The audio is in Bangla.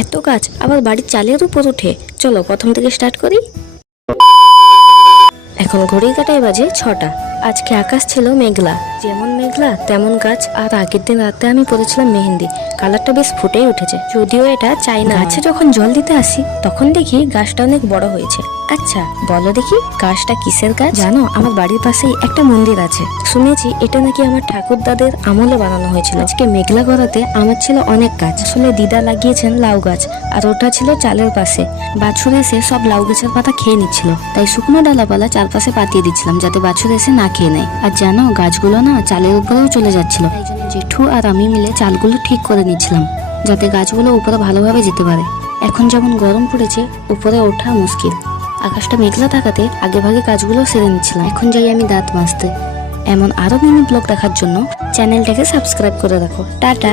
এত গাছ আবার বাড়ির চালের উপর উঠে। চলো প্রথম থেকে স্টার্ট করি। এখন ঘড়ির কাঁটায় বাজে 6টা। আজকে আকাশ ছিল মেঘলা, যেমন মেঘলা তেমন গাছ। আর আগের দিন রাতে আমি পরেছিলাম মেহেন্দি, কালারটা বেশ ফুটেই উঠেছে, যদিও এটা চাই না। গাছে যখন জল দিতে আসি তখন দেখি গাছটা অনেক বড় হয়েছে। আচ্ছা বলো দেখি, গাছটা কিসের গাছ? জানো, আমার বাড়ির পাশেই একটা মন্দির আছে, শুনেছি এটা নাকি আমার ঠাকুর দাদের আমলে বানানো হয়েছিল। আজকে মেঘলা করাতে আমার ছিল অনেক গাছ। আসলে দিদা লাগিয়েছেন লাউ গাছ, আর ওটা ছিল চালের পাশে। বাছুর এসে সব লাউ গাছের পাতা খেয়ে নিচ্ছিল, তাই শুকনো ডালাপালা চারপাশে পাতিয়ে দিচ্ছিলাম যাতে বাছুর এসে না খেয়ে নেয়। আর জানো, গাছগুলো না চালের উপরেও চলে যাচ্ছিল, তাই জন্য জেঠু আর আমি মিলে চালগুলো ঠিক করে নিচ্ছিলাম যাতে গাছগুলো উপরে ভালোভাবে যেতে পারে। এখন যেমন গরম পড়েছে, উপরে ওঠা মুশকিল। আকাশটা মেঘলা থাকাতে আগে ভাগে কাজগুলো সেরে নিচ্ছিলাম। এখন যাই আমি দাঁত মাজতে। এমন আরো মিনি ব্লগ দেখার জন্য চ্যানেলটাকে সাবস্ক্রাইব করে রাখো। টাটা।